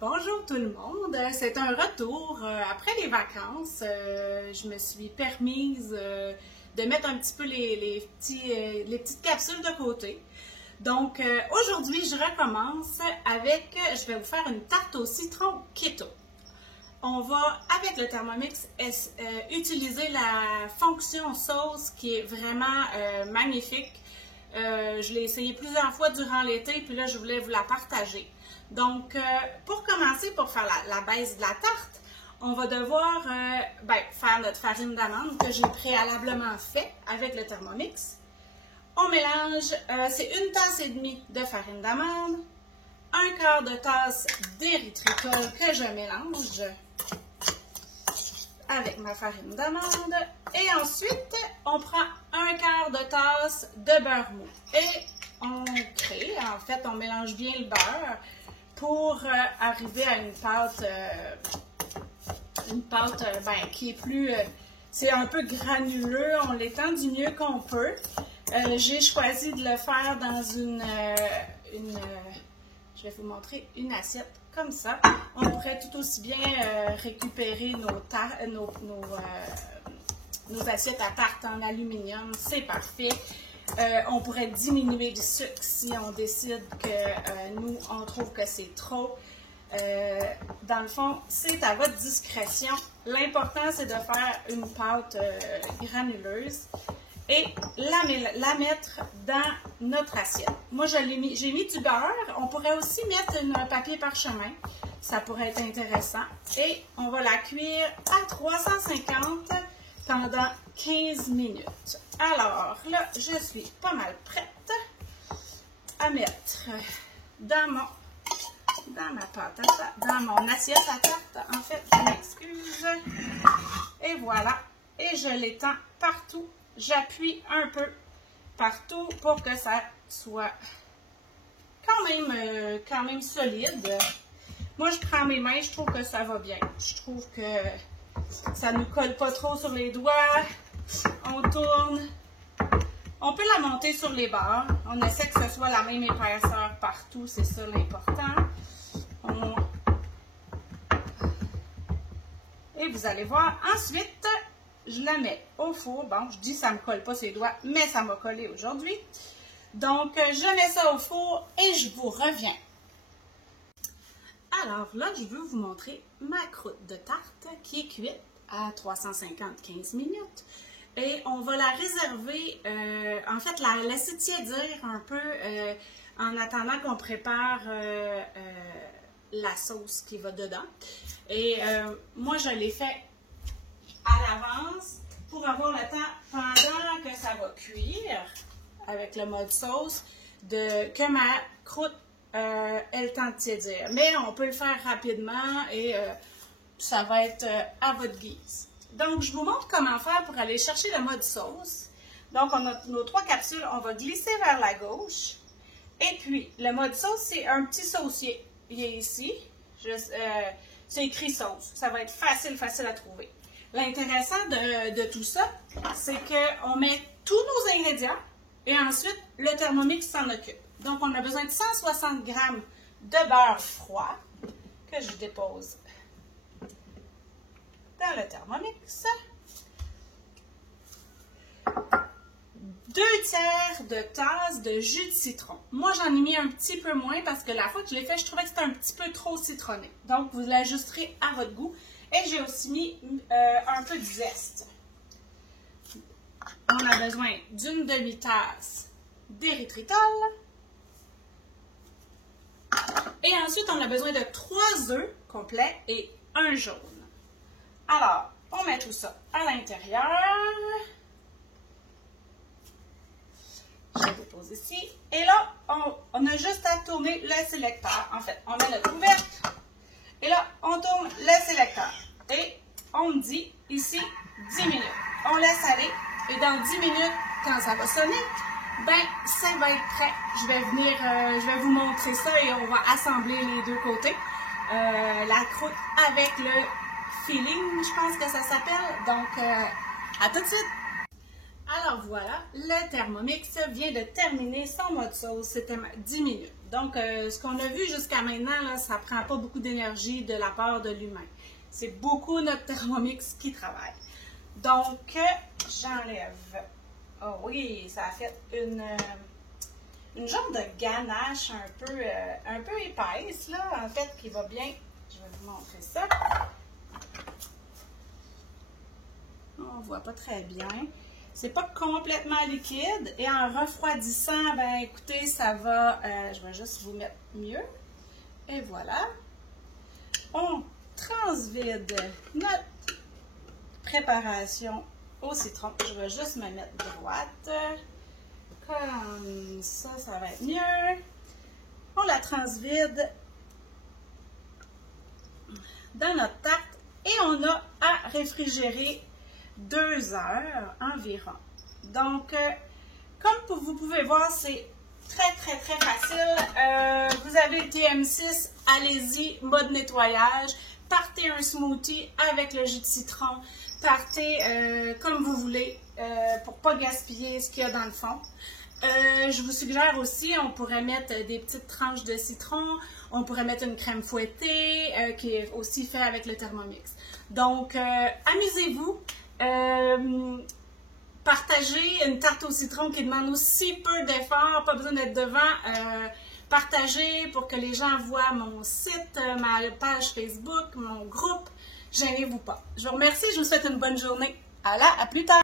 Bonjour tout le monde. C'est un retour après les vacances. Je me suis permise de mettre un petit peu les petites capsules de côté. Donc, aujourd'hui, je recommence avec, je vais vous faire une tarte au citron keto. On va, avec le Thermomix, utiliser la fonction sauce qui est vraiment magnifique. Je l'ai essayé plusieurs fois durant l'été, puis là, je voulais vous la partager. Donc, pour commencer, pour faire la base de la tarte, on va devoir faire notre farine d'amande que j'ai préalablement fait avec le Thermomix. On mélange, c'est 1 tasse et demie de farine d'amande, 1/4 de tasse d'érythritol que je mélange avec ma farine d'amande. Et ensuite, on prend 1/4 de tasse de beurre mou. Et on crée, en fait, on mélange bien le beurre pour arriver à une pâte qui est plus, c'est un peu granuleux, on l'étend du mieux qu'on peut. J'ai choisi de le faire dans je vais vous montrer une assiette comme ça. On pourrait tout aussi bien récupérer nos assiettes à tarte en aluminium, c'est parfait. On pourrait diminuer le sucre si on décide que nous, on trouve que c'est trop. Dans le fond, c'est à votre discrétion. L'important, c'est de faire une pâte granuleuse et la mettre dans notre assiette. Moi, j'ai mis du beurre. On pourrait aussi mettre un papier parchemin. Ça pourrait être intéressant. Et on va la cuire à 350 pendant 15 minutes. Alors, là, je suis pas mal prête à mettre dans ma pâte à tarte, dans mon assiette à tarte. En fait, je m'excuse. Et voilà. Et je l'étends partout. J'appuie un peu partout pour que ça soit quand même solide. Moi, je prends mes mains, je trouve que ça va bien. Je trouve que ça ne nous colle pas trop sur les doigts. On tourne. On peut la monter sur les bords. On essaie que ce soit la même épaisseur partout. C'est ça l'important. Et vous allez voir. Ensuite, je la mets au four. Bon, je dis ça ne me colle pas ses doigts, mais ça m'a collé aujourd'hui. Donc, je mets ça au four et je vous reviens. Alors là, je veux vous montrer ma croûte de tarte qui est cuite à 350-15 minutes. Et on va la réserver, en fait, la laisser tiédir un peu en attendant qu'on prépare la sauce qui va dedans. Et moi, je l'ai fait à l'avance pour avoir le temps, pendant que ça va cuire, avec le mode sauce, que ma croûte ait le temps de tiédir. Mais on peut le faire rapidement et ça va être à votre guise. Donc, je vous montre comment faire pour aller chercher le mode sauce. Donc, on a nos 3 capsules, on va glisser vers la gauche. Et puis, le mode sauce, c'est un petit saucier. Il est ici. C'est écrit sauce. Ça va être facile à trouver. L'intéressant de tout ça, c'est qu'on met tous nos ingrédients et ensuite, le Thermomix s'en occupe. Donc, on a besoin de 160 g de beurre froid que je dépose dans le Thermomix. 2/3 de tasse de jus de citron. Moi, j'en ai mis un petit peu moins parce que la fois que je l'ai fait, je trouvais que c'était un petit peu trop citronné. Donc, vous l'ajusterez à votre goût. Et j'ai aussi mis un peu de zeste. On a besoin d'une demi-tasse d'érythritol. Et ensuite, on a besoin de 3 œufs complets et un jaune. Alors, on met tout ça à l'intérieur. Je dépose ici. Et là, on a juste à tourner le sélecteur. En fait, on met le couvercle. Et là, on tourne le sélecteur. Et on me dit ici 10 minutes. On laisse aller. Et dans 10 minutes, quand ça va sonner, ça va être prêt. Je vais vous montrer ça et on va assembler les deux côtés. La croûte avec le filling, je pense que ça s'appelle. Donc, à tout de suite. Alors voilà, le Thermomix vient de terminer son mode sauce, c'était 10 minutes. Donc, ce qu'on a vu jusqu'à maintenant, là, ça ne prend pas beaucoup d'énergie de la part de l'humain. C'est beaucoup notre Thermomix qui travaille. Donc, j'enlève. Oh oui, ça a fait une genre de ganache un peu épaisse, là, en fait, qui va bien. Je vais vous montrer ça. On ne voit pas très bien. C'est pas complètement liquide et en refroidissant, ben écoutez, ça va, je vais juste vous mettre mieux. Et voilà. On transvide notre préparation au citron. Je vais juste me mettre droite. Comme ça, ça va être mieux. On la transvide dans notre tarte et on a à réfrigérer 2 heures environ. Donc, comme vous pouvez voir, c'est très facile. Vous avez le TM6, allez-y, mode nettoyage. Partez un smoothie avec le jus de citron. Partez comme vous voulez pour ne pas gaspiller ce qu'il y a dans le fond. Je vous suggère aussi, on pourrait mettre des petites tranches de citron, on pourrait mettre une crème fouettée qui est aussi fait avec le Thermomix. Donc, amusez-vous. Partagez une tarte au citron qui demande aussi peu d'efforts, pas besoin d'être devant. Partagez pour que les gens voient mon site, ma page Facebook, mon groupe. Gênez-vous pas. Je vous remercie, je vous souhaite une bonne journée. À plus tard!